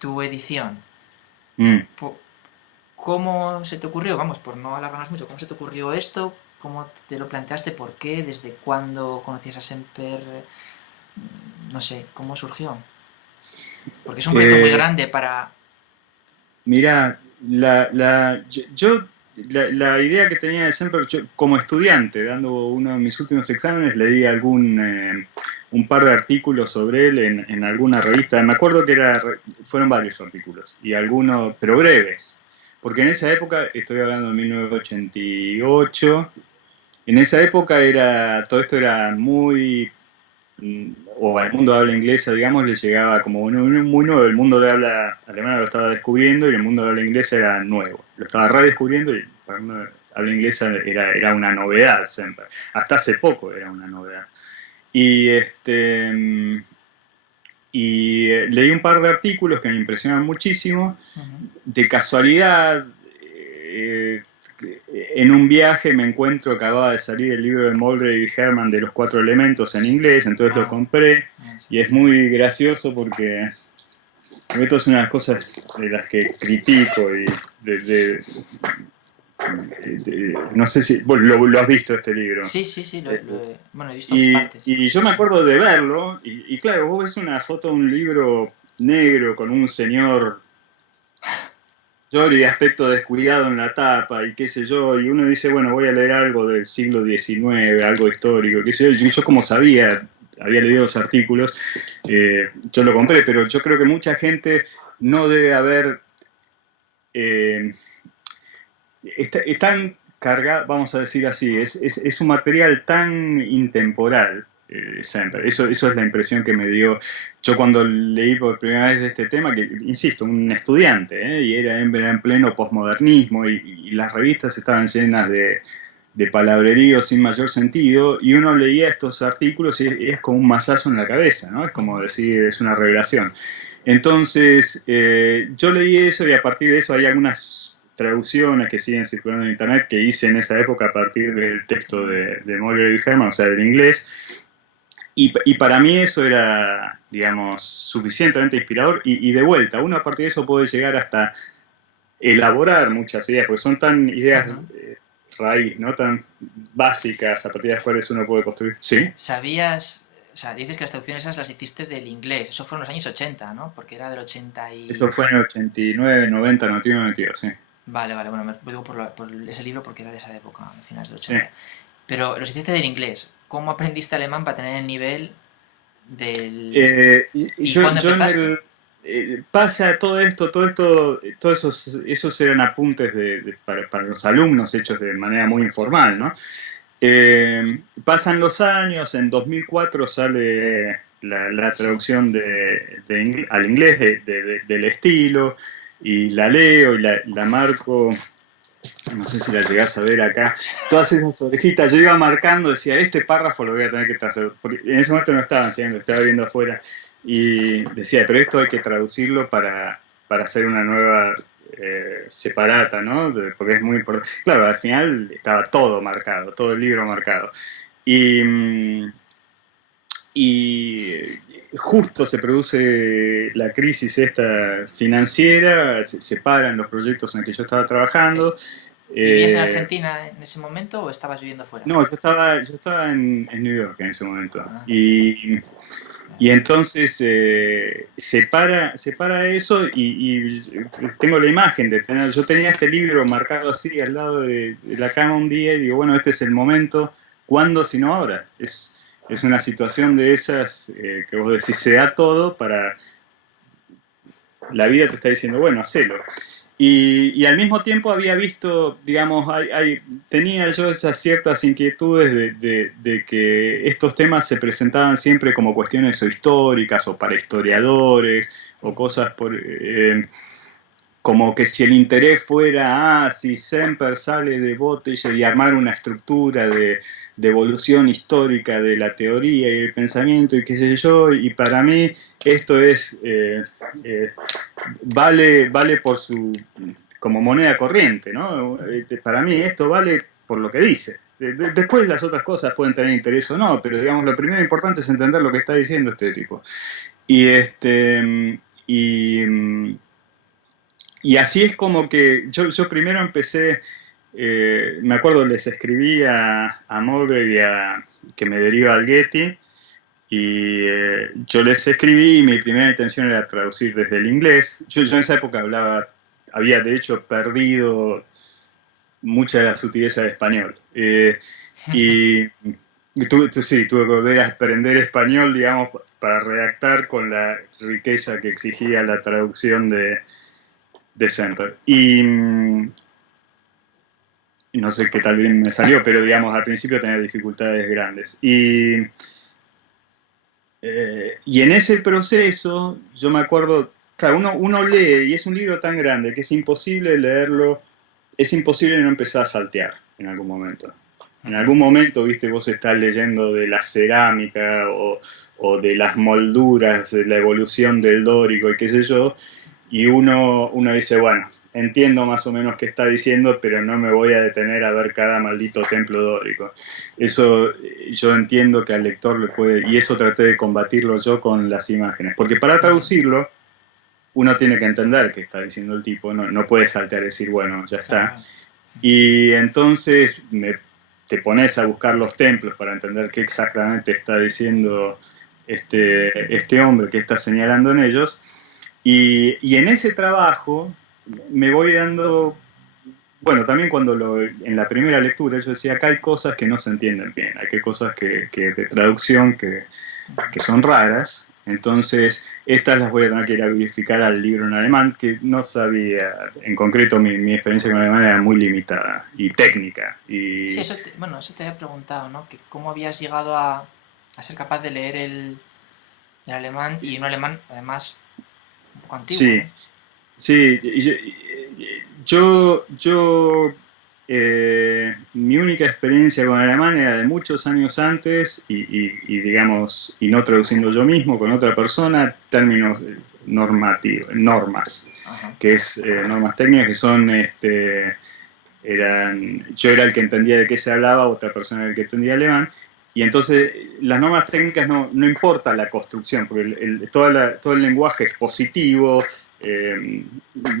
tu edición. Mm. Po- ¿Cómo se te ocurrió? Vamos, por no alargarnos mucho, ¿cómo se te ocurrió esto? ¿Cómo te lo planteaste? ¿Por qué? ¿Desde cuándo conocías a Semper? No sé, ¿cómo surgió? Porque es un proyecto muy Eh, grande para... Mira, la idea que tenía siempre, yo, como estudiante, dando uno de mis últimos exámenes, leí un par de artículos sobre él en alguna revista. Me acuerdo que fueron varios artículos, y algunos, pero breves. Porque en esa época, estoy hablando de 1988, en esa época todo esto era muy o al mundo de habla inglesa, digamos, le llegaba como muy nuevo. El mundo de habla alemana lo estaba descubriendo y el mundo de habla inglesa era nuevo. Lo estaba redescubriendo y para el mundo de habla inglesa era una novedad siempre. Hasta hace poco era una novedad. Y leí un par de artículos que me impresionan muchísimo. Ujú. De casualidad, en un viaje me encuentro, acababa de salir el libro de Mulroney y Herman de los cuatro elementos en inglés, entonces lo Ah, compré sí. y es muy gracioso porque esto es una de las cosas de las que critico y de, de- no sé si vos lo has visto este libro. Sí, sí, sí, Eh, bueno, he visto partes. y yo me acuerdo de verlo y claro, vos ves una foto de un libro negro con un señor Jory de aspecto descuidado en la tapa y qué sé yo, y uno dice, bueno, voy a leer algo del siglo XIX, algo histórico, qué sé yo, y yo como sabía, había leído los artículos, yo lo compré, pero yo creo que mucha gente no debe haber, eh, están cargados, vamos a decir así, es un material tan intemporal, siempre. Eso es la impresión que me dio yo cuando leí por primera vez de este tema, que, insisto, un estudiante, y era en pleno posmodernismo, y las revistas estaban llenas de palabrerío sin mayor sentido, y uno leía estos artículos y es como un mazazo en la cabeza, ¿no? Es como Ujú. decir, es una revelación. Entonces, yo leí eso y a partir de eso hay algunas traducciones que siguen circulando en internet que hice en esa época a partir del texto de Morgan y Herman, o sea, del inglés. Y para mí eso era, digamos, suficientemente inspirador. Y de vuelta, uno a partir de eso puede llegar hasta elaborar muchas ideas, porque son tan ideas Ujú. raíz, ¿no? Tan básicas a partir de las cuales uno puede construir. Sí, ¿Sabías? O sea, dices que las traducciones esas las hiciste del inglés. Eso fue en los años 80, ¿no? Porque era del 80 eso y... fue en el 89, 90, 91, 92, sí. Vale, vale, bueno, me digo por ese libro porque era de esa época, a finales del Sí. 80. Pero los hiciste del inglés. ¿Cómo aprendiste alemán para tener el nivel del... Y ¿Y yo, cuándo yo en empezaste? el pasa todo esto, todos esos eran apuntes para los alumnos hechos de manera muy informal, ¿no? Pasan los años, en 2004 sale la Sí. traducción al inglés del estilo, y la leo y la marco, no sé si la llegás a ver acá, todas esas orejitas, yo iba marcando, decía, este párrafo lo voy a tener que traducir, porque en ese momento no estaba enseñando, estaba viendo afuera, y decía, pero esto hay que traducirlo para hacer una nueva separata, ¿no? Porque es muy importante. Claro, al final estaba todo marcado, todo el libro marcado. Y, y justo se produce la crisis esta financiera, se paran los proyectos en que yo estaba trabajando. ¿Vivías en eh, Argentina en ese momento o estabas viviendo fuera? no, yo estaba en New York en ese momento. Ah, Y entonces se para eso y tengo la imagen de tener, yo tenía este libro marcado así al lado de la cama un día y digo, bueno, este es el momento, ¿cuándo si no ahora? Es una situación de esas que vos decís, se da todo para, la vida te está diciendo, bueno, hacelo. Y al mismo tiempo había visto, digamos, tenía yo esas ciertas inquietudes de que estos temas se presentaban siempre como cuestiones o históricas o para historiadores o cosas como que si el interés fuera, si Semper sale de Botticher y armar una estructura de evolución histórica de la teoría y el pensamiento y qué sé yo, y para mí esto eh, vale por como moneda corriente, ¿no? Para mí esto vale por lo que dice. Después las otras cosas pueden tener interés o no, pero digamos lo primero importante es entender lo que está diciendo este tipo. Y, Y, y así es como que yo primero empecé, me acuerdo, les escribí a Mowbray que me deriva al Getty, y yo les escribí y mi primera intención era traducir desde el inglés. Yo en esa época había de hecho perdido mucha de la sutileza del español. Y, sí, tuve que volver a aprender español, digamos, para redactar con la riqueza que exigía la traducción de Semper. Y no sé qué tal bien me salió, pero digamos, al principio tenía dificultades grandes. Y en ese proceso, yo me acuerdo, claro, uno lee y es un libro tan grande que es imposible leerlo, es imposible no empezar a saltear en algún momento. En algún momento, viste, vos estás leyendo de la cerámica o de las molduras, de la evolución del dórico y qué sé yo, y uno dice, bueno, entiendo más o menos qué está diciendo, pero no me voy a detener a ver cada maldito templo dórico. Eso yo entiendo que al lector le puede, y eso traté de combatirlo yo con las imágenes, porque para traducirlo uno tiene que entender qué está diciendo el tipo, no puede saltear y decir, bueno, ya está. Claro. Y entonces te pones a buscar los templos para entender qué exactamente está diciendo este hombre que está señalando en ellos. Y en ese trabajo me voy dando, bueno, también en la primera lectura yo decía, acá hay cosas que no se entienden bien, hay cosas que de traducción que son raras, entonces estas las voy a tener que ir a verificar al libro en alemán, que no sabía, en concreto mi experiencia con alemán era muy limitada y técnica. Sí, bueno, eso te había preguntado, ¿no? Que cómo habías llegado a ser capaz de leer el alemán, y un alemán, además, un poco antiguo, Sí, ¿no? sí, mi única experiencia con alemán era de muchos años antes digamos, y no traduciendo yo mismo, con otra persona, términos normativos, normas, Ajá. que es normas técnicas que son, yo era el que entendía de qué se hablaba, otra persona era el que entendía alemán, y entonces las normas técnicas no importa la construcción, porque todo el lenguaje es positivo,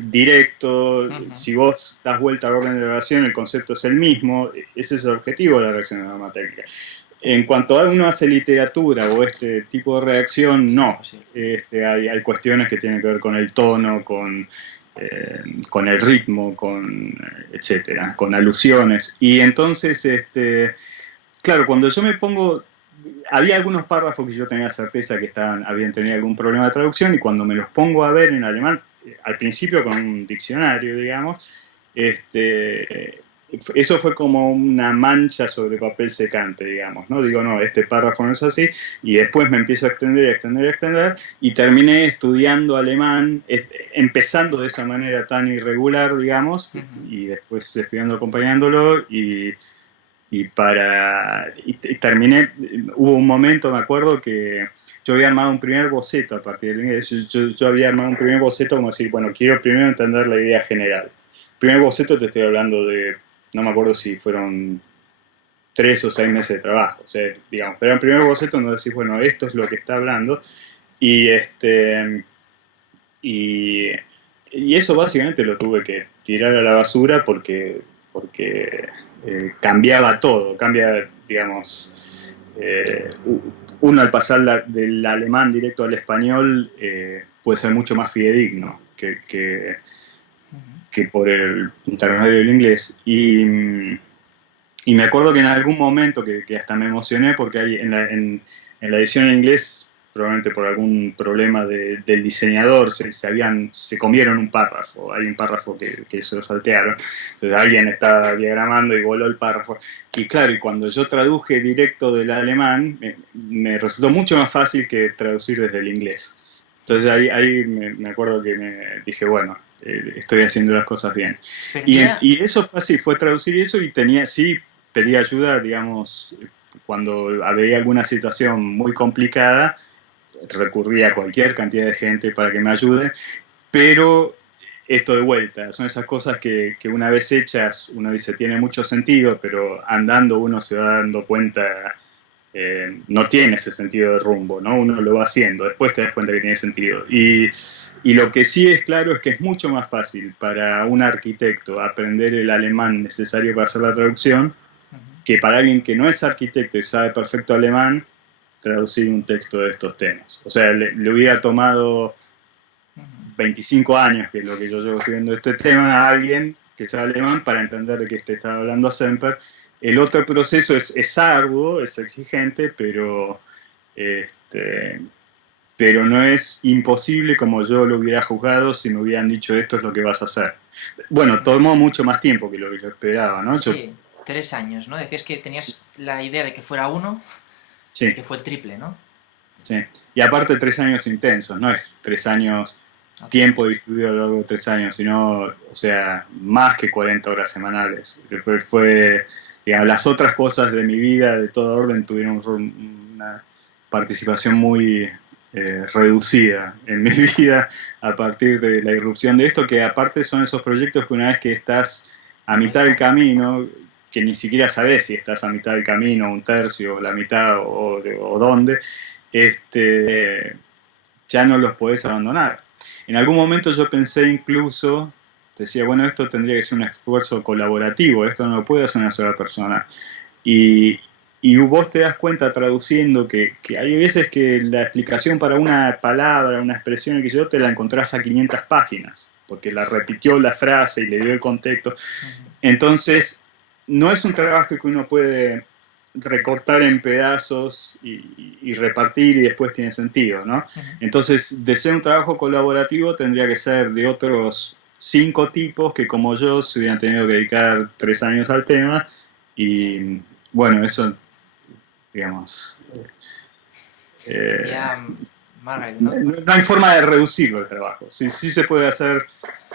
directo, si vos das vuelta al orden de la oración, el concepto es el mismo, ese es el objetivo de la reacción de la norma técnica. En cuanto a uno hace literatura o este tipo de reacción, Sí, no. imposible. Hay cuestiones que tienen que ver con el tono, con el ritmo, etcétera, con alusiones. Y entonces, claro, cuando yo me pongo, había algunos párrafos que yo tenía certeza que habían tenido algún problema de traducción, y cuando me los pongo a ver en alemán, al principio con un diccionario, digamos, eso fue como una mancha sobre papel secante, digamos, ¿no? Digo, no, este párrafo no es así, y después me empiezo a extender, a extender, a extender, y terminé estudiando alemán, empezando de esa manera tan irregular, digamos, y después estudiando, acompañándolo, y terminé, hubo un momento, me acuerdo, que yo había armado un primer boceto a partir del inglés. Yo había armado un primer boceto como decir, bueno, quiero primero entender la idea general. Primer boceto te estoy hablando de, no me acuerdo si fueron 3 o 6 meses de trabajo, o sea, digamos, pero el primer boceto donde decís, bueno, esto es lo que está hablando, y y, y eso básicamente lo tuve que tirar a la basura porque cambiaba todo, cambia, digamos, uno al pasar del alemán directo al español puede ser mucho más fidedigno que por el intermedio del inglés. Y me acuerdo que en algún momento que hasta me emocioné porque hay en la edición en inglés, probablemente por algún problema del diseñador, se comieron un párrafo. Hay un párrafo que se lo saltearon. Entonces alguien estaba diagramando y voló el párrafo. Y claro, y cuando yo traduje directo del alemán, me resultó mucho más fácil que traducir desde el inglés. Entonces ahí me acuerdo que me dije, bueno, estoy haciendo las cosas bien. Perdía. Y eso fue así, fue traducir eso, y sí, pedía ayuda, digamos, cuando había alguna situación muy complicada, recurría a cualquier cantidad de gente para que me ayude, pero esto de vuelta, son esas cosas que una vez hechas uno dice tiene mucho sentido, pero andando uno se va dando cuenta, no tiene ese sentido de rumbo, ¿no? Uno lo va haciendo, después te das cuenta que tiene sentido. Y lo que sí es claro es que es mucho más fácil para un arquitecto aprender el alemán necesario para hacer la traducción Ujú, que para alguien que no es arquitecto y sabe perfecto alemán traducir un texto de estos temas. O sea, le hubiera tomado ujú. 25 años, que es lo que yo llevo escribiendo este tema, a alguien que sabe alemán para entender de qué te está hablando a Semper. El otro proceso es arduo, es exigente, este, pero no es imposible como yo lo hubiera juzgado si me hubieran dicho esto es lo que vas a hacer. Bueno, tomó mucho más tiempo que lo que yo esperaba, ¿no? Sí, 3 años, ¿no? Decías que tenías la idea de que fuera uno y Sí, que fue el triple, ¿no? sí. Y aparte 3 años intensos, no es 3 años, Ok. tiempo distribuido a lo largo de 3 años, sino, o sea, más que 40 horas semanales. Después fue, digamos, las otras cosas de mi vida, de toda orden, tuvieron una participación muy reducida en mi vida a partir de la irrupción de esto, que aparte son esos proyectos que una vez que estás a mitad del camino, que ni siquiera sabes si estás a mitad del camino, un tercio, la mitad o dónde, ya no los podés abandonar. En algún momento yo pensé incluso, decía, bueno, esto tendría que ser un esfuerzo colaborativo, esto no lo puede hacer una sola persona. Y, y vos te das cuenta traduciendo que hay veces que la explicación para una palabra, una expresión que yo te la encontrás a 500 páginas, porque la repitió la frase y le dio el contexto. Ujú, Entonces, no es un trabajo que uno puede recortar en pedazos y repartir y después tiene sentido, ¿no? ujú. Entonces, de ser un trabajo colaborativo tendría que ser de otros 5 tipos que como yo se hubieran tenido que dedicar 3 años al tema y bueno, eso, digamos, eh, Decía Margaret, ¿no? no hay forma de reducirlo el trabajo. Sí, sí se puede hacer,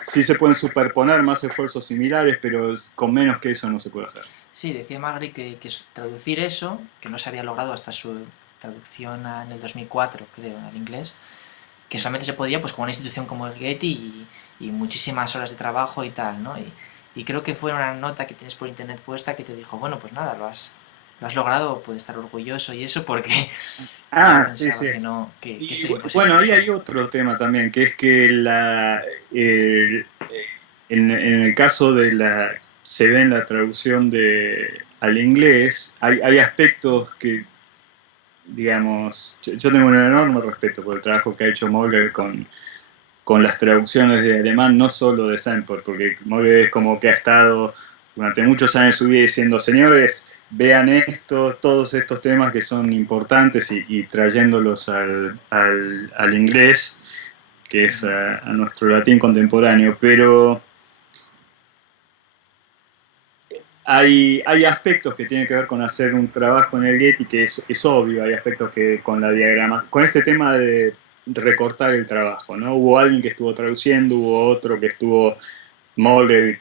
sí se pueden superponer más esfuerzos similares, pero con menos que eso no se puede hacer. Sí, decía Margaret que traducir eso, que no se había logrado hasta su traducción en el 2004, creo, al inglés, que solamente se podía pues con una institución como el Getty y muchísimas horas de trabajo y tal, ¿no? Y creo que fue una nota que tienes por internet puesta que te dijo, bueno, pues nada, lo has logrado, puedes estar orgulloso y eso porque yo Ah, sí, pensaba sí. que no, que Y esto era imposible bueno, tú ahí solo. hay otro tema también, que es que en el caso de se ve en la traducción al inglés, hay aspectos que, digamos, yo tengo un enorme respeto por el trabajo que ha hecho Moller con las traducciones de alemán, no solo de Semper, porque Moller es como que ha estado durante muchos años de su vida diciendo, señores, vean esto, todos estos temas que son importantes y trayéndolos al inglés, que es a nuestro latín contemporáneo, pero hay aspectos que tienen que ver con hacer un trabajo en el Getty que es obvio, hay aspectos que con la diagrama, con este tema de recortar el trabajo, ¿no? Hubo alguien que estuvo traduciendo, hubo otro que estuvo Moller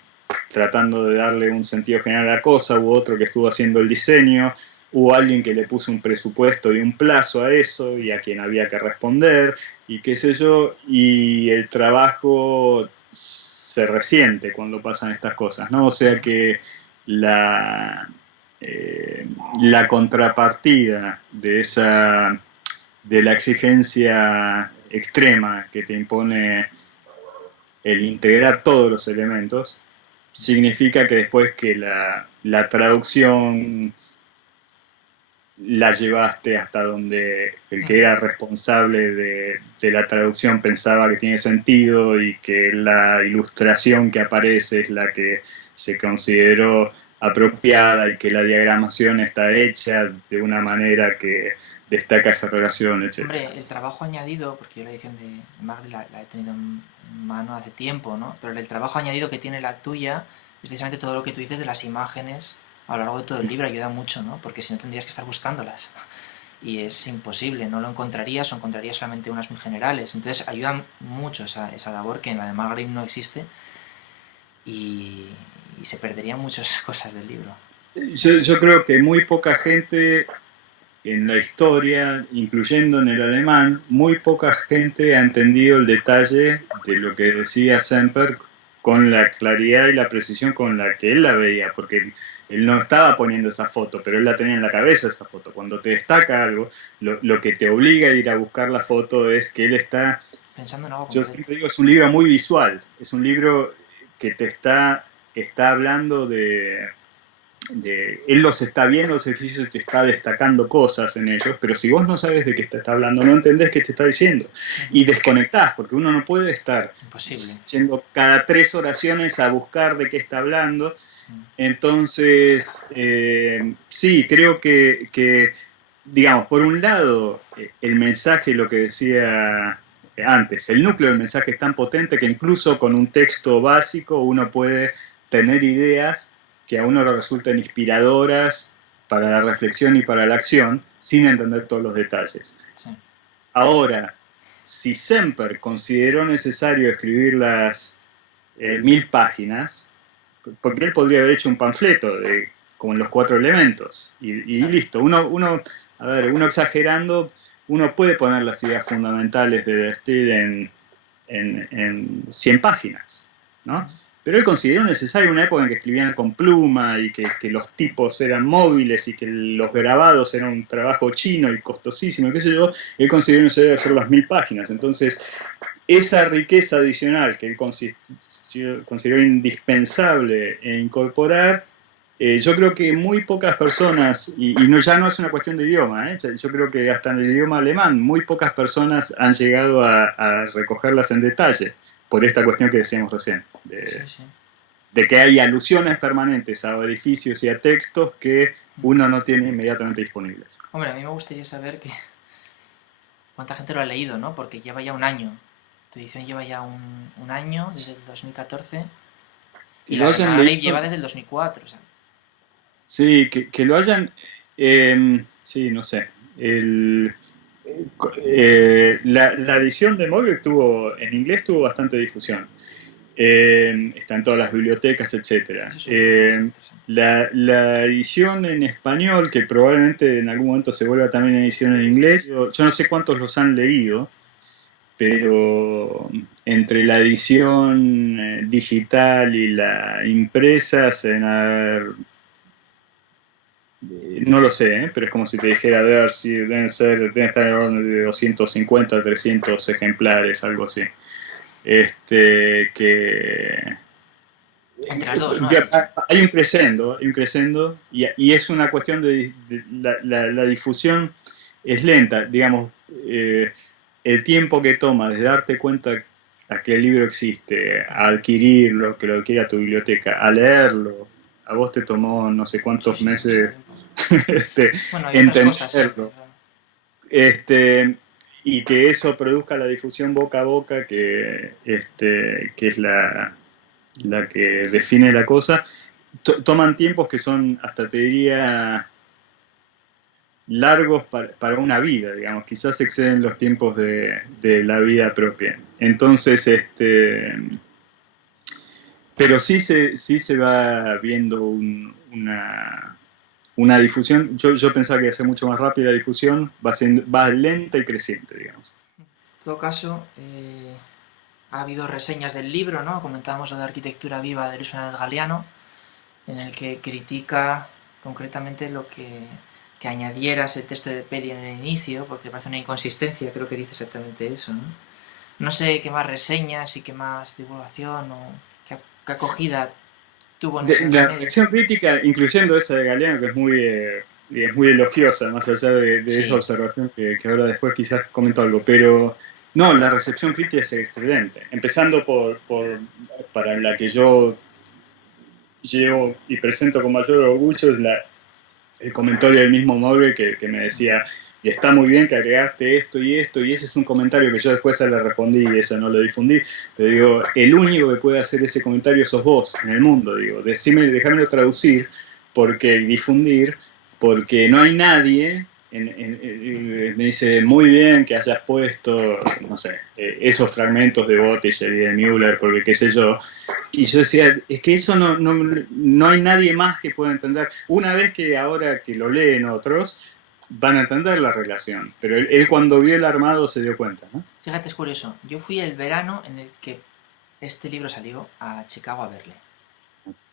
tratando de darle un sentido general a la cosa, hubo otro que estuvo haciendo el diseño, hubo alguien que le puso un presupuesto y un plazo a eso y a quien había que responder y qué sé yo, y el trabajo se resiente cuando pasan estas cosas, ¿no? O sea que la, eh, la contrapartida de la exigencia extrema que te impone el integrar todos los elementos, significa que después que la traducción la llevaste hasta donde el que Ujú. era responsable de la traducción pensaba que tiene sentido y que la ilustración que aparece es la que se consideró apropiada y que la diagramación está hecha de una manera que destaca esa relación, etc. Hombre, el trabajo añadido, porque yo la edición de Magri la he tenido en mano hace tiempo, ¿no? Pero el trabajo añadido que tiene la tuya es precisamente todo lo que tú dices de las imágenes a lo largo de todo el libro, ayuda mucho, ¿no? Porque si no tendrías que estar buscándolas. Y es imposible, no lo encontrarías o encontrarías solamente unas muy generales. Entonces ayuda mucho esa labor que en la de Magri no existe y, y se perderían muchas cosas del libro. Yo creo que muy poca gente en la historia, incluyendo en el alemán, muy poca gente ha entendido el detalle de lo que decía Semper con la claridad y la precisión con la que él la veía, porque él no estaba poniendo esa foto, pero él la tenía en la cabeza esa foto. Cuando te destaca algo, lo que te obliga a ir a buscar la foto es que él está pensando en algo Yo concreto. siempre digo, es un libro muy visual, es un libro que está hablando él los está viendo, los ejercicios, te está destacando cosas en ellos, pero si vos no sabes de qué te está hablando, no entendés qué te está diciendo. Ujú. Y desconectás, porque uno no puede estar Imposible. yendo cada 3 oraciones a buscar de qué está hablando. Mm. Entonces, sí, creo que, digamos, por un lado, el mensaje, lo que decía antes, el núcleo del mensaje es tan potente que incluso con un texto básico uno puede tener ideas que a uno le resulten inspiradoras para la reflexión y para la acción, sin entender todos los detalles. Sí. Ahora, si Semper consideró necesario escribir las 1000 páginas, porque él podría haber hecho un panfleto con los 4 elementos y Claro. listo. A ver, uno exagerando, uno puede poner las ideas fundamentales de Der Stil en 100 páginas, ¿no? Pero él consideró necesario una época en que escribían con pluma y que los tipos eran móviles y que los grabados eran un trabajo chino y costosísimo, qué sé yo. Él consideró necesario hacer las 1000 páginas. Entonces, esa riqueza adicional que él consideró indispensable incorporar, yo creo que muy pocas personas, y no, ya no es una cuestión de idioma, yo creo que hasta en el idioma alemán, muy pocas personas han llegado a recogerlas en detalle, por esta cuestión que decíamos recién, Sí, sí. de que hay alusiones permanentes a edificios y a textos que uno no tiene inmediatamente disponibles. Hombre, a mí me gustaría saber cuánta gente lo ha leído, ¿no? Porque lleva ya un año. Tu edición lleva ya un año, desde el 2014, y Que la lo de hayan Manolip leído, lleva desde el 2004. O sea, sí, que lo hayan, sí, no sé, la edición de Mogul en inglés tuvo bastante difusión. Está en todas las bibliotecas, etcétera. eso seguro, va a ser interesante. La edición en español, que probablemente en algún momento se vuelva también edición en inglés, yo no sé cuántos los han leído, pero entre la edición digital y la impresa se deben haber, no lo sé, pero es como si te dijera, deben estar en el orden de 250, 300 ejemplares, algo así. Que Entre las dos, ¿no? Has dicho. hay un crescendo y es una cuestión de la difusión es lenta, digamos, el tiempo que toma de darte cuenta a que el libro existe, a adquirirlo, que lo adquiera tu biblioteca, a leerlo, a vos te tomó no sé Sí, cuántos sí, mucho meses tiempo. este, Bueno, hay otras cosas siempre, entenderlo, claro. y que eso produzca la difusión boca a boca, que es la que define la cosa, toman tiempos que son, hasta te diría, largos para una vida, digamos, quizás exceden los tiempos de la vida propia. Entonces, pero sí se va viendo una difusión. Yo pensaba que iba a ser mucho más rápida la difusión, va lenta y creciente, digamos. En todo caso, ha habido reseñas del libro, ¿no? Comentábamos lo de Arquitectura Viva de Luis Fernández Galeano, en el que critica concretamente que añadiera ese texto de Peli en el inicio, porque parece una inconsistencia, creo que dice exactamente eso, ¿no? No sé qué más reseñas y qué más divulgación o qué acogida tuvo en esos La medios. reacción crítica, incluyendo esa de Galeano, que es muy elogiosa, más allá de esa Sí, observación que ahora después quizás comento algo, pero no, la recepción crítica es excelente. Empezando para la que yo llevo y presento con mayor orgullo, es el comentario del mismo Mowbray que me decía, y está muy bien que agregaste esto y esto, y ese es un comentario que yo después le respondí y ese no lo difundí, pero digo, el único que puede hacer ese comentario sos vos en el mundo, digo, déjamelo traducir, porque difundir, porque no hay nadie, me dice, muy bien que hayas puesto, no sé, esos fragmentos de Botticher y de Müller, porque qué sé yo, y yo decía, es que eso no hay nadie más que pueda entender. Una vez que ahora que lo leen otros, van a entender la relación. Pero él cuando vio el armado se dio cuenta, ¿no? fíjate, es curioso. Yo fui el verano en el que este libro salió a Chicago a verle.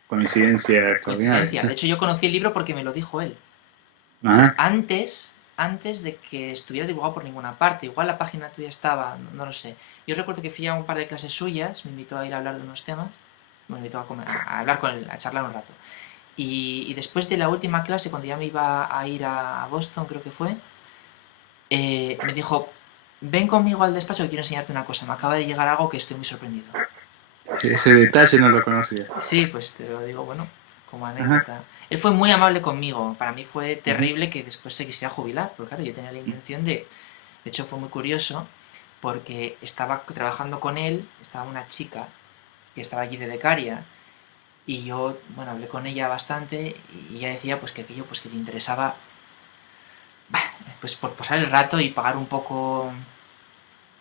Coincidencia extraordinaria. Coincidencia. ¿Sí? De hecho, yo conocí el libro porque me lo dijo él. Ajá. Antes de que estuviera divulgado por ninguna parte. Igual la página tuya estaba, no lo sé. Yo recuerdo que fui a un par de clases suyas, me invitó a ir a hablar de unos temas, me invitó a hablar con él, a charlar un rato. Y después de la última clase, cuando ya me iba a ir a Boston, creo que fue, me dijo, ven conmigo al despacho que quiero enseñarte una cosa, me acaba de llegar algo que estoy muy sorprendido. Ese detalle no lo conocía. Sí, pues te lo digo, bueno, como Ajá. anécdota. Él fue muy amable conmigo, para mí fue Ujú. terrible que después se quisiera jubilar, porque claro, yo tenía la intención de hecho fue muy curioso, porque estaba trabajando con él, estaba una chica que estaba allí de becaria, y yo, bueno, hablé con ella bastante, y ella decía pues que aquello, pues que le interesaba, bah, pues por pasar el rato y pagar un poco,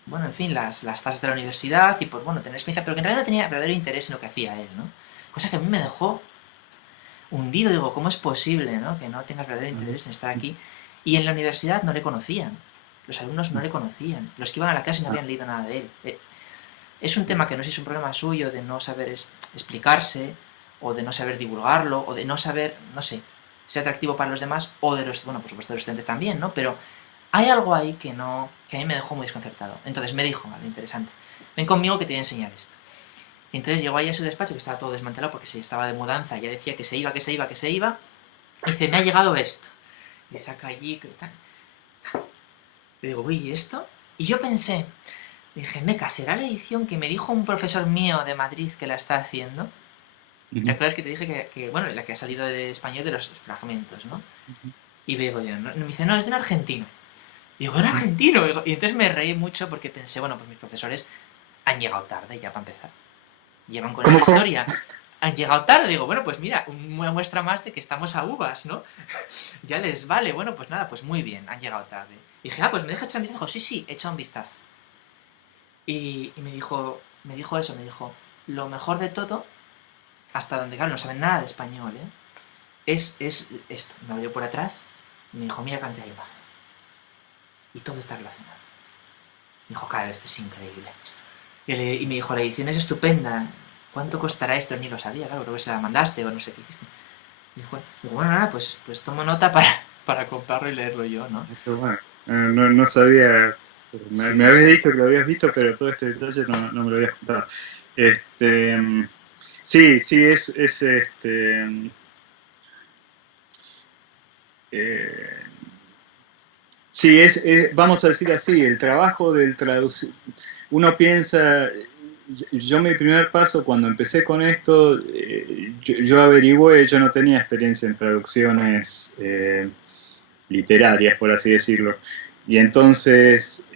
bueno, en fin, las tasas de la universidad, y pues bueno, tener experiencia, pero que en realidad no tenía verdadero interés en lo que hacía él, ¿no? Cosa que a mí me dejó hundido, digo, ¿cómo es posible, ¿no? Que no tengas verdadero Ujú. interés en estar aquí? Y en la universidad no le conocían, los alumnos no le conocían, los que iban a la clase no Ah, habían leído nada de él. Es un tema que no sé si es un problema suyo de no saber explicarse, o de no saber divulgarlo, o de no saber, no sé, ser atractivo para los demás, o de los, bueno, por supuesto de los estudiantes también, ¿no? Pero hay algo ahí que no, que a mí me dejó muy desconcertado. Entonces me dijo, algo interesante, ven conmigo que te voy a enseñar esto. Y entonces llegó ahí a su despacho, que estaba todo desmantelado porque se estaba de mudanza, ya decía que se iba, que se iba, que se iba, y dice, me ha llegado esto. Y saca allí, que tal. Y digo, uy, ¿y esto? Y yo pensé, dije, meca, ¿será la edición que me dijo un profesor mío de Madrid que la está haciendo? ¿Te ujú, acuerdas que te dije bueno, la que ha salido de español de los fragmentos, ¿no? Y digo yo, me dice, no, es de un argentino. Y digo, ¿un ujú. argentino? Y entonces me reí mucho porque pensé, bueno, pues mis profesores han llegado tarde ya para empezar. Llevan con esta ¿Cómo, cómo? historia. Han llegado tarde. Digo, bueno, pues mira, una muestra más de que estamos a uvas, ¿no? Ya les vale. Bueno, pues nada, pues muy bien, han llegado tarde. Y dije, pues me deja echar un vistazo. Sí, sí, echa un vistazo. Y me dijo eso, me dijo, lo mejor de todo, hasta donde, claro, no saben nada de español, ¿eh? Es esto. Me abrió por atrás y me dijo, mira cantidad de imágenes. Y todo está relacionado. Me dijo, claro, esto es increíble. Y me dijo, la edición es estupenda. ¿Cuánto costará esto? Ni lo sabía, claro, creo que se la mandaste o no sé qué hiciste. Y dijo, bueno, nada, pues tomo nota para comprarlo y leerlo yo, ¿no? Esto, bueno, no, no sabía, me Sí. habías dicho que lo habías visto, pero todo este detalle no, no me lo habías contado. Este, sí, sí, es eh, sí, vamos a decir así, el trabajo del traducir, uno piensa, yo mi primer paso cuando empecé con esto, yo averigüé, yo no tenía experiencia en traducciones literarias, por así decirlo, y entonces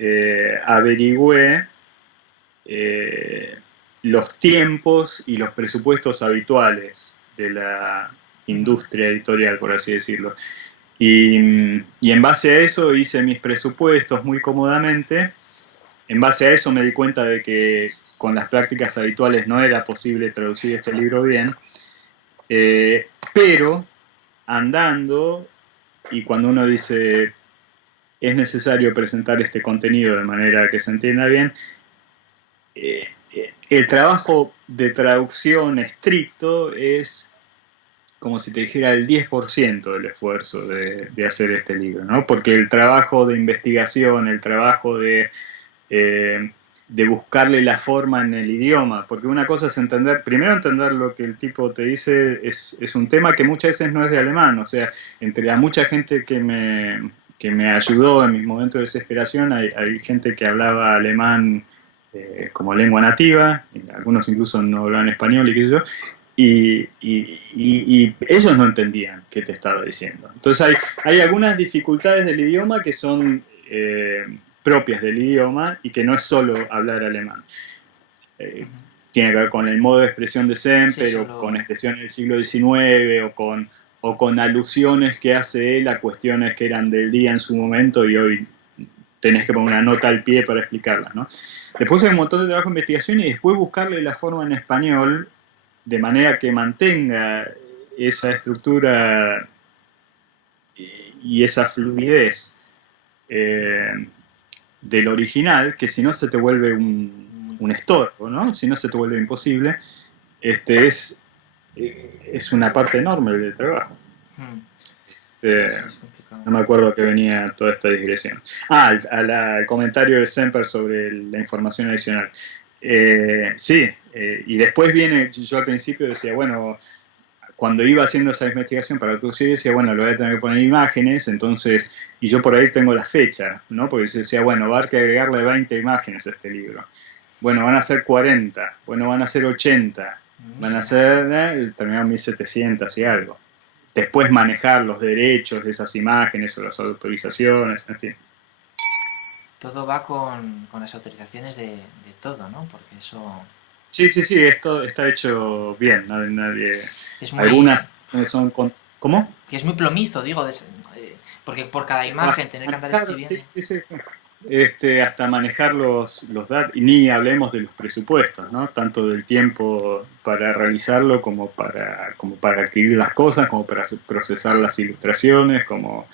averigüé eh, los tiempos y los presupuestos habituales de la Ujú. industria editorial, por así decirlo. Y en base a eso hice mis presupuestos muy cómodamente. En base a eso me di cuenta de que con las prácticas habituales no era posible traducir este libro bien. Pero andando, y cuando uno dice es necesario presentar este contenido de manera que se entienda bien, el trabajo de traducción estricto es como si te dijera el 10% del esfuerzo de hacer este libro, ¿no? Porque el trabajo de investigación, el trabajo eh, de buscarle la forma en el idioma, porque una cosa es entender, primero entender lo que el tipo te dice, es un tema que muchas veces no es de alemán, o sea, entre la mucha gente que me ayudó en mis momentos de desesperación, hay gente que hablaba alemán como lengua nativa, algunos incluso no hablaban español y qué sé yo, y ellos no entendían qué te estaba diciendo. Entonces hay algunas dificultades del idioma que son propias del idioma y que no es solo hablar alemán. Eh, Ujú. Tiene que ver con el modo de expresión de Sí, Semper eso o con lo... expresiones del siglo XIX o con alusiones que hace él a cuestiones que eran del día en su momento y hoy tenés que poner una nota al pie para explicarlas, ¿no? Después hay un montón de trabajo de investigación y después buscarle la forma en español de manera que mantenga esa estructura y esa fluidez del original, que si no se te vuelve un estorbo, ¿no? Si no se te vuelve imposible, este es una parte enorme del trabajo. Hmm. Sí, Eh, es complicado. No me acuerdo a qué venía toda esta digresión. Al comentario de Semper sobre la información adicional. Sí, y después viene, yo al principio decía, bueno, cuando iba haciendo esa investigación para tu serie, decía, bueno, lo voy a tener que poner imágenes, entonces, y yo por ahí tengo la fecha, ¿no? Porque yo decía, bueno, va a haber que agregarle 20 imágenes a este libro. Bueno, van a ser 40, bueno, van a ser 80, van a Mira, ser, terminaron 1700 y algo. Después manejar los derechos de esas imágenes o las autorizaciones, en fin. todo va con las autorizaciones de todo, ¿no? Porque eso Sí, sí, sí, esto está hecho bien. Nadie, es muy... algunas son ¿cómo? que es muy plomizo, digo, porque por cada imagen tener que andar Manejar, sí, escribiendo... sí, sí. Hasta manejar los datos, y ni hablemos de los presupuestos, ¿no? Tanto del tiempo para realizarlo como para adquirir las cosas, como para procesar las ilustraciones, como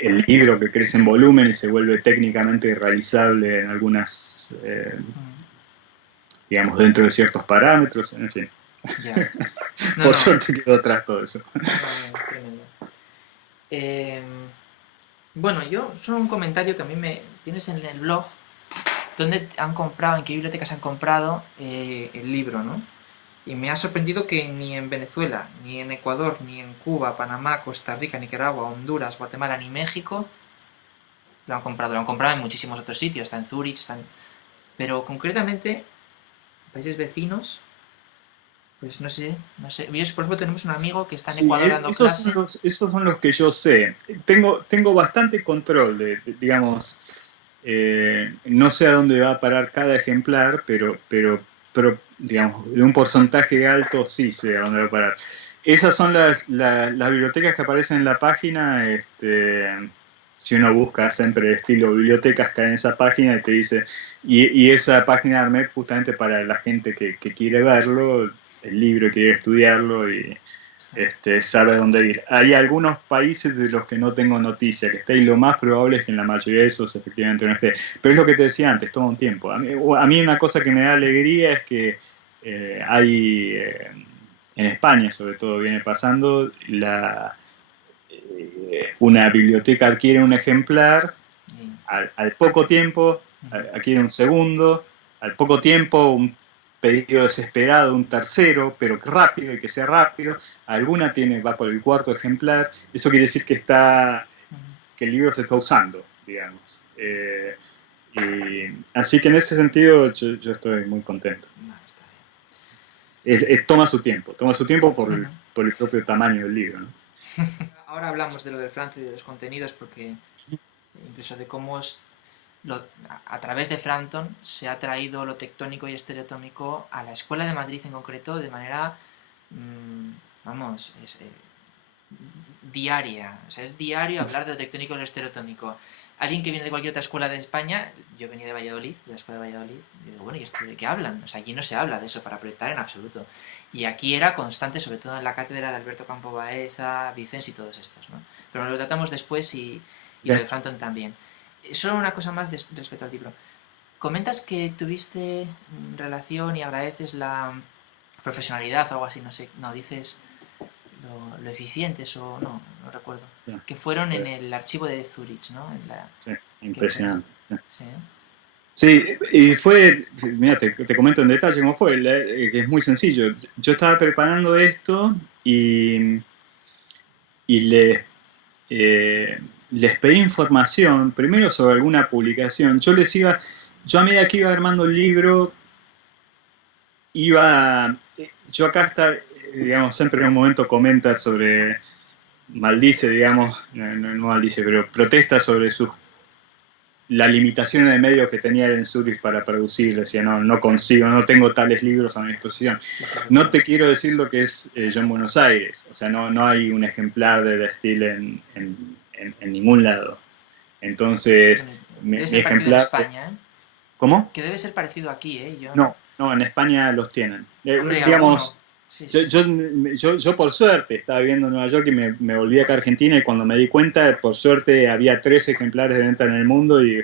el libro que crece en volumen y se vuelve técnicamente realizable en algunas, digamos, dentro de ciertos parámetros, en fin. Ya. No, Por no, suerte quedó atrás todo eso. no, no, es tremendo. Eh, bueno, yo, solo un comentario que a mí me... Tienes en el blog, ¿dónde han comprado, en qué bibliotecas han comprado el libro, ¿no? Y me ha sorprendido que ni en Venezuela, ni en Ecuador, ni en Cuba, Panamá, Costa Rica, Nicaragua, Honduras, Guatemala, ni México lo han comprado. Lo han comprado en muchísimos otros sitios, está en Zurich, pero concretamente, países vecinos, pues no sé, no sé. Yo, por ejemplo, tenemos un amigo que está en Sí, Ecuador dando esos, clase. esos son los que yo sé. Tengo bastante control digamos, no sé a dónde va a parar cada ejemplar, pero, digamos, de un porcentaje alto sí sé a dónde va a parar. Esas son las bibliotecas que aparecen en la página. Si uno busca siempre estilo bibliotecas, cae en esa página y te dice, y esa página armé justamente para la gente que quiere verlo, el libro, quiere estudiarlo y sabe dónde ir. Hay algunos países de los que no tengo noticia que esté y lo más probable es que en la mayoría de esos efectivamente no esté. Pero es lo que te decía antes, toma un tiempo. A mí una cosa que me da alegría es que hay, en España sobre todo viene pasando, una biblioteca adquiere un ejemplar, Y, al poco tiempo adquiere un segundo, al poco tiempo un pedido desesperado, un tercero, pero rápido y que sea rápido, alguna va por el cuarto ejemplar, eso quiere decir que el libro se está usando, digamos. Así que en ese sentido yo estoy muy contento. no, está bien. Toma su tiempo por el propio tamaño del libro, ¿no? Ahora hablamos de lo del Frankton y de los contenidos porque incluso de cómo a través de Frampton se ha traído lo tectónico y estereotómico a la Escuela de Madrid en concreto de manera, vamos, diaria. O sea, es diario hablar de lo tectónico y lo estereotómico. Alguien que viene de cualquier otra escuela de España, yo venía de Valladolid, de la escuela de Valladolid, y digo, bueno, ¿y esto de qué hablan? O sea, allí no se habla de eso para proyectar en absoluto. Y aquí era constante, sobre todo en la cátedra de Alberto Campo Baeza, Vicens y todos estos, ¿no? Pero lo tratamos después y lo de Frampton también. Solo una cosa más respecto al libro. Comentas que tuviste relación y agradeces la profesionalidad o algo así, no sé, no, dices lo eficientes o no recuerdo. Que fueron en el archivo de Zurich, ¿no? Sí, Que fueron, impresionante. sí, Sí, y fue, mira, te comento en detalle cómo fue, que es muy sencillo. Yo estaba preparando esto y eh, les pedí información, primero sobre alguna publicación. Yo a medida que iba armando el libro, yo acá está, digamos, siempre en un momento comenta maldice, digamos, no maldice, pero protesta sobre la limitación de medios que tenía en Zurich para producir. Decía, no consigo, no tengo tales libros a mi disposición. sí, sí, No recuerdo. te quiero decir lo que es yo en Buenos Aires, o sea, no hay un ejemplar de The Steel en ningún lado. Entonces, Bueno, debe mi ser parecido en ejemplar... España, ¿eh? ¿Cómo? Que debe ser parecido aquí, ¿eh? Yo no... No, en España los tienen. Hombre, alguno. Digamos, Sí, yo, sí. yo, yo por suerte estaba viviendo en Nueva York y me volví acá a Argentina y cuando me di cuenta, por suerte había 3 ejemplares de venta en el mundo y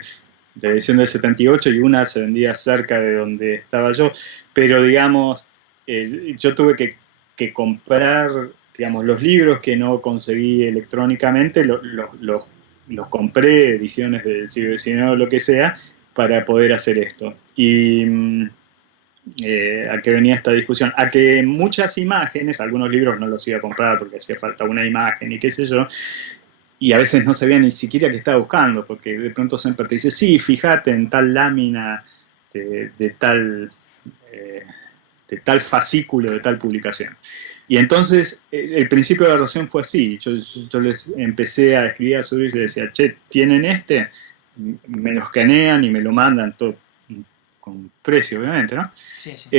de edición del 78 y una se vendía cerca de donde estaba yo, pero digamos, yo tuve que comprar, digamos, los libros que no conseguí electrónicamente, los compré, ediciones del siglo XIX o lo que sea, para poder hacer esto. Y a que venía esta discusión, a que muchas imágenes, algunos libros no los iba a comprar porque hacía falta una imagen y qué sé yo, y a veces no sabía ni siquiera qué estaba buscando, porque de pronto siempre te dice, sí, fíjate en tal lámina de tal, eh, de tal fascículo, de tal publicación. Y entonces el principio de la relación fue así. Yo les empecé a escribir a Zurich y les decía, che, ¿tienen este? Me lo escanean y me lo mandan todo con precio, obviamente, ¿no? Sí, sí.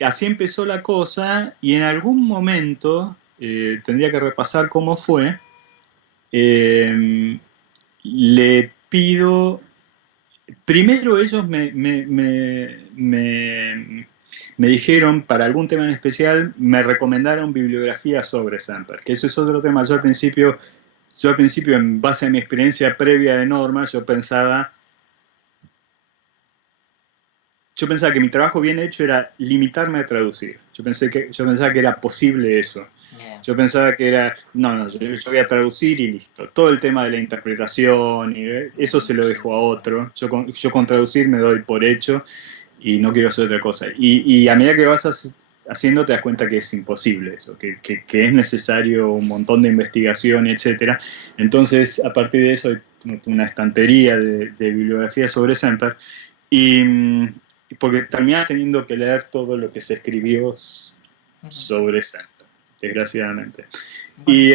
Así empezó la cosa y en algún momento, tendría que repasar cómo fue, eh, le pido, primero ellos me dijeron, para algún tema en especial, me recomendaron bibliografía sobre Samper, que ese es otro tema. Yo al principio, en base a mi experiencia previa de Norma, yo pensaba que mi trabajo bien hecho era limitarme a traducir. Yo pensaba que era posible eso. Yeah. Yo pensaba que era, no, yo voy a traducir y listo. Todo el tema de la interpretación, eso se lo Sí. dejo a otro. Yo con traducir me doy por hecho y no quiero hacer otra cosa. Y a medida que vas haciendo te das cuenta que es imposible eso, que es necesario un montón de investigación, etcétera. Entonces, a partir de eso, hay una estantería de bibliografía sobre Semper. Y porque terminaba teniendo que leer todo lo que se escribió Ujú. sobre Semper, desgraciadamente. Bueno, Y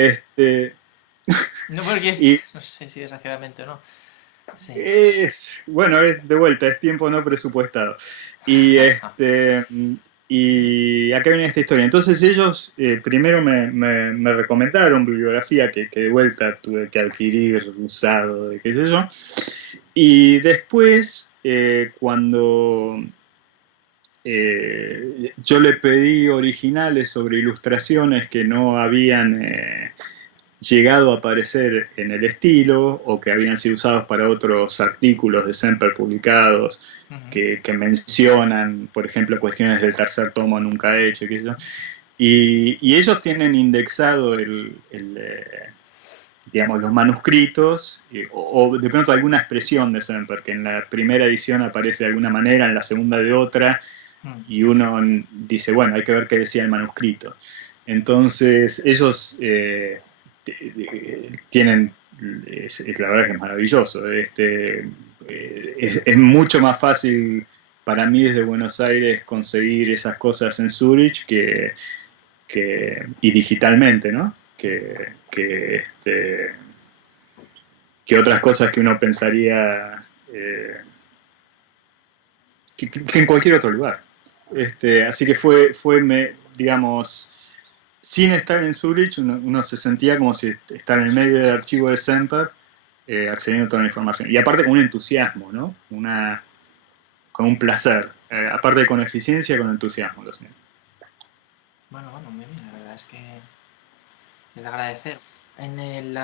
no porque, y no sé si desgraciadamente o no. Sí. bueno, es de vuelta, es tiempo no presupuestado. Y y acá viene esta historia. Entonces ellos primero me recomendaron bibliografía que de vuelta tuve que adquirir usado, de qué sé yo. Y después, cuando yo le pedí originales sobre ilustraciones que no habían llegado a aparecer en el estilo o que habían sido usados para otros artículos de Semper publicados Ujú. que mencionan, por ejemplo, cuestiones del tercer tomo nunca hecho, qué sé yo. Y ellos tienen indexado digamos, los manuscritos o de pronto alguna expresión de Semper, que en la primera edición aparece de alguna manera, en la segunda de otra, Mm. y uno dice, bueno, hay que ver qué decía el manuscrito. Entonces, ellos tienen, la verdad que es maravilloso. Es mucho más fácil para mí desde Buenos Aires conseguir esas cosas en Zurich y digitalmente, ¿no? Que otras cosas que uno pensaría que en cualquier otro lugar. Así que digamos, sin estar en Zurich, uno se sentía como si estara en el medio del archivo de Semper, accediendo a toda la información. Y aparte con un entusiasmo, ¿no? Con un placer. Aparte con eficiencia, con entusiasmo. Bueno, muy bien, la verdad es que es de agradecer. En el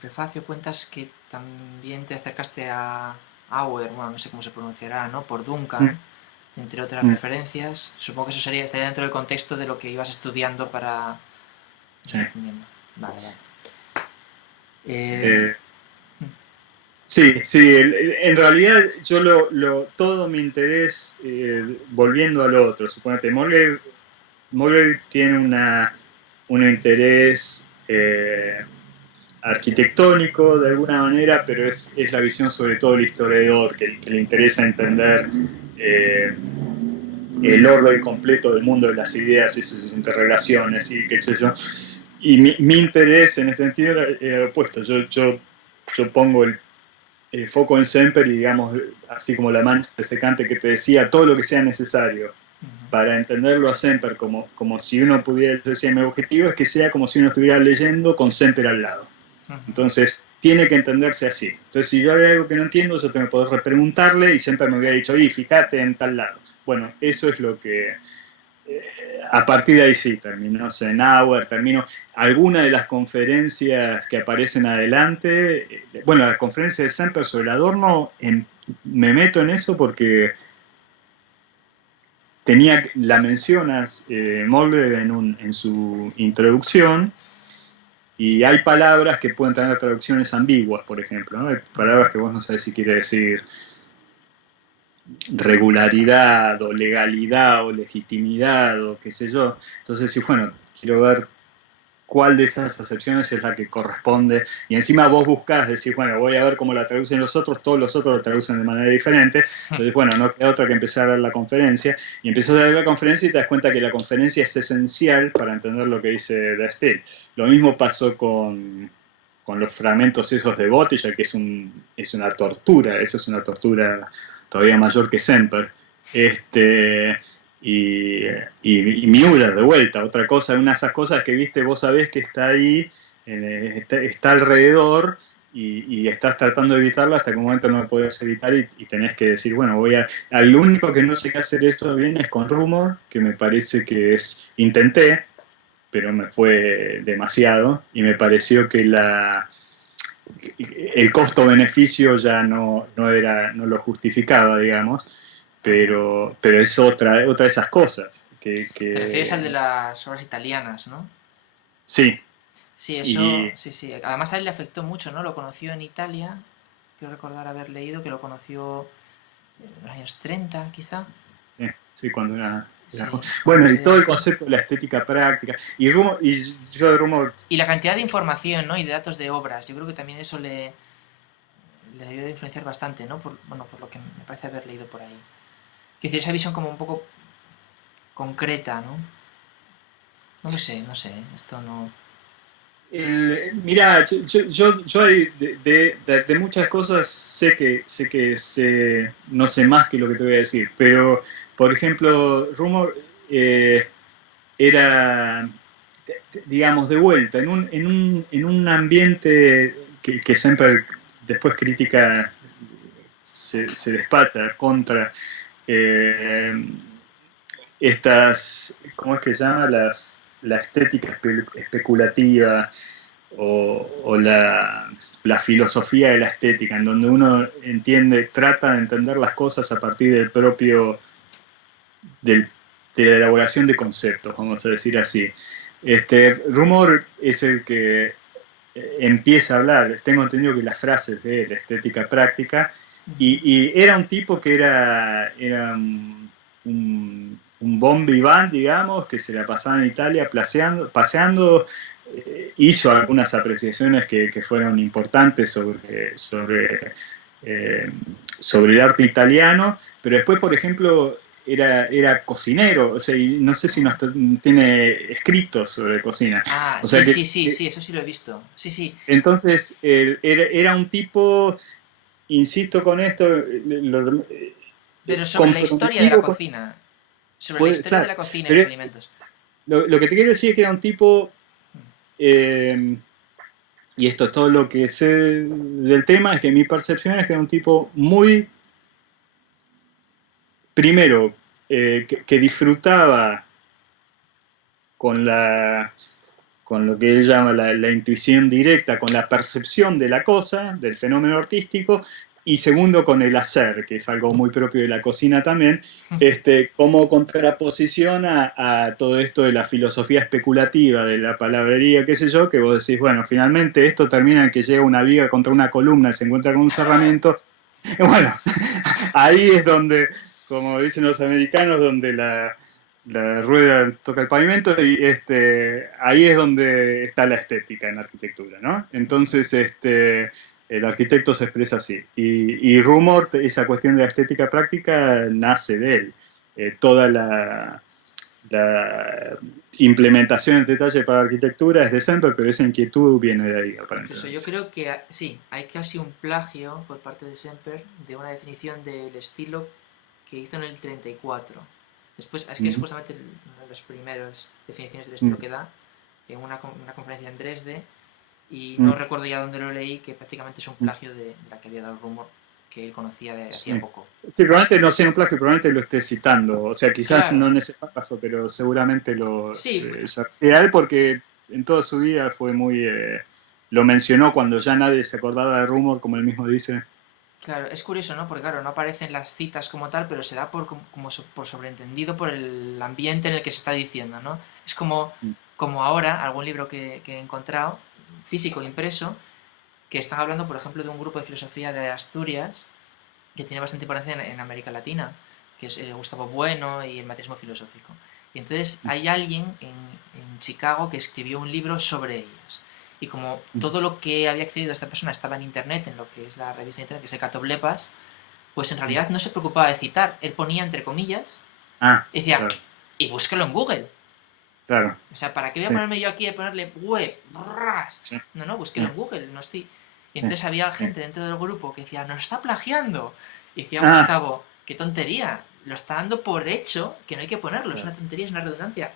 prefacio cuentas que también te acercaste a Auer, bueno, no sé cómo se pronunciará, ¿no? Por Duncan, Mm, entre otras mm, referencias. Supongo que eso estaría dentro del contexto de lo que ibas estudiando para... sí. Entendiendo. Vale, vale. Eh, Eh, sí, sí, en realidad todo mi interés, volviendo al otro, suponete, Mulgrew tiene un interés arquitectónico de alguna manera, pero es la visión sobre todo del historiador, que le interesa entender eh, el orden completo del mundo de las ideas y sus interrelaciones y qué sé yo. Y mi interés en ese sentido era opuesto. Yo pongo el foco en Semper y digamos, así como la mancha secante que te decía, todo lo que sea necesario para entenderlo a Semper como si uno pudiera, yo decía, mi objetivo es que sea como si uno estuviera leyendo con Semper al lado. Entonces, tiene que entenderse así. Entonces, si yo hay algo que no entiendo, yo tengo que poder repreguntarle y Semper me había dicho, y fíjate en tal lado. Bueno, eso es lo que... a partir de ahí sí, terminó Eisenhower, terminó alguna de las conferencias que aparecen adelante. Bueno, la conferencia de Semper sobre Adorno, me meto en eso porque la mencionas, Mulder, en su introducción, y hay palabras que pueden tener traducciones ambiguas, por ejemplo, ¿no? Hay palabras que vos no sabés si quiere decir regularidad o legalidad o legitimidad o qué sé yo. Entonces, sí, bueno, quiero ver cuál de esas acepciones es la que corresponde. Y encima vos buscás, decís, bueno, voy a ver cómo la traducen los otros, todos los otros lo traducen de manera diferente. Entonces, bueno, no queda otra que empezar a ver la conferencia. Y empiezas a ver la conferencia y te das cuenta que la conferencia es esencial para entender lo que dice Der Still. Lo mismo pasó con los fragmentos esos de Bottiger, que es una tortura, eso es una tortura todavía mayor que Semper. Este, y Müller de vuelta, otra cosa, una de esas cosas que viste, vos sabés que está ahí, está alrededor y estás tratando de evitarlo hasta que un momento no lo podés evitar y tenés que decir, bueno, al único que no llegué a hacer eso bien es con Rumor, que me parece que intenté, pero me fue demasiado y me pareció que el costo-beneficio ya no lo justificaba, digamos, pero es otra de esas cosas. Te refieres al de las obras italianas, ¿no? Sí, Sí, eso, y sí, sí. Además a él le afectó mucho, ¿no? Lo conoció en Italia. Quiero recordar haber leído que lo conoció en los años 30, quizá. sí, cuando era Sí, cuando bueno, y todo se... el concepto de la estética práctica. Y yo de Rumor, Y la cantidad de información, ¿no? Y de datos de obras. Yo creo que también eso le debió de influenciar bastante, ¿no? Bueno, por lo que me parece haber leído por ahí. Quiero decir, esa visión como un poco concreta, ¿no? No lo sé, no sé. Esto no... mira, yo de muchas cosas no sé más que lo que te voy a decir, pero por ejemplo, Rumor era, digamos, de vuelta, en un ambiente que siempre después critica, se despacha contra eh, ¿cómo es que se llama? La estética especulativa o la filosofía de la estética, en donde uno trata de entender las cosas a partir del, de la elaboración de conceptos, vamos a decir así. Rumor es el que empieza a hablar, tengo entendido que las frases de la estética práctica, y era un tipo que era un bon vivant, digamos, que se la pasaba en Italia paseando, hizo algunas apreciaciones que fueron importantes eh, sobre el arte italiano, pero después, por ejemplo, era cocinero, o sea, y no sé si tiene escritos sobre cocina. Ah, O sea sí, que sí, sí, sí, eso sí lo he visto. Sí, sí. entonces, era un tipo, insisto con esto, Pero sobre la historia de la comprometido cocina. Sobre la historia de claro, la cocina y pero los alimentos. lo que te quiero decir es que era un tipo, eh, y esto es todo lo que sé del tema, es que mi percepción es que era un tipo muy, primero, que disfrutaba con con lo que él llama la intuición directa, con la percepción de la cosa, del fenómeno artístico, y segundo, con el hacer, que es algo muy propio de la cocina también, como contraposición a todo esto de la filosofía especulativa, de la palabrería, qué sé yo, que vos decís, bueno, finalmente esto termina en que llega una viga contra una columna, se encuentra con un cerramiento, y bueno, ahí es donde, como dicen los americanos, donde la rueda toca el pavimento y ahí es donde está la estética en arquitectura, ¿no? Entonces, el arquitecto se expresa así. Y Rumor, esa cuestión de la estética práctica, nace de él. Toda la implementación en detalle para arquitectura es de Semper, pero esa inquietud viene de ahí, Incluso aparentemente. yo creo que sí, hay casi un plagio por parte de Semper de una definición del estilo que hizo en el 34. Después, es que es Mm, justamente una de las primeras definiciones del estilo mm, que da en una conferencia en Dresde. Y no mm, recuerdo ya dónde lo leí, que prácticamente es un mm. plagio de la que había dado Rumor, que él conocía de hacía Sí. poco. Sí, probablemente no sea un plagio, probablemente lo esté citando. O sea, quizás no Claro, en ese párrafo, pero seguramente sí, se refiere a él porque en toda su vida fue muy. Lo mencionó cuando ya nadie se acordaba de Rumor, como él mismo dice. Claro, es curioso, ¿no? Porque claro, no aparecen las citas como tal, pero se da por sobreentendido por el ambiente en el que se está diciendo, ¿no? Es Mm. como ahora, algún libro que he encontrado, físico impreso, que están hablando, por ejemplo, de un grupo de filosofía de Asturias, que tiene bastante importancia en América Latina, que es Gustavo Bueno y el materialismo filosófico. Y entonces hay alguien en Chicago que escribió un libro sobre ellos. Y como Mm. todo lo que había accedido a esta persona estaba en internet, en lo que es la revista de internet, que es el Catoblepas, pues en Mm. realidad no se preocupaba de citar. Él ponía entre comillas Ah, y decía, claro, y búsquelo en Google. claro, O sea, ¿para qué voy a sí, ponerme yo aquí a ponerle web? Ras? sí, No, no, sí, búsquelo en Google. No estoy... Y sí, entonces había sí. gente dentro del grupo que decía, nos está plagiando. Y decía Ah, Gustavo, qué tontería. Lo está dando por hecho que no hay que ponerlo. Es claro, una tontería, es una redundancia.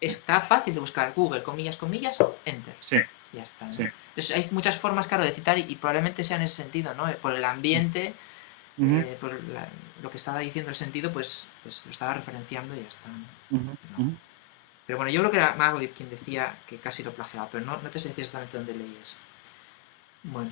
Está fácil de buscar. Google, comillas, comillas, enter. sí, Ya está, ¿no? sí. Entonces hay muchas formas, claro, de citar y probablemente sea en ese sentido, ¿no? Por el ambiente, Ujú, lo que estaba diciendo el sentido, pues lo estaba referenciando y ya está, ¿no? ujú, No. ujú. Pero bueno, yo creo que era Maglib quien decía que casi lo plagiaba, pero no te sé decir exactamente dónde leí eso. Bueno,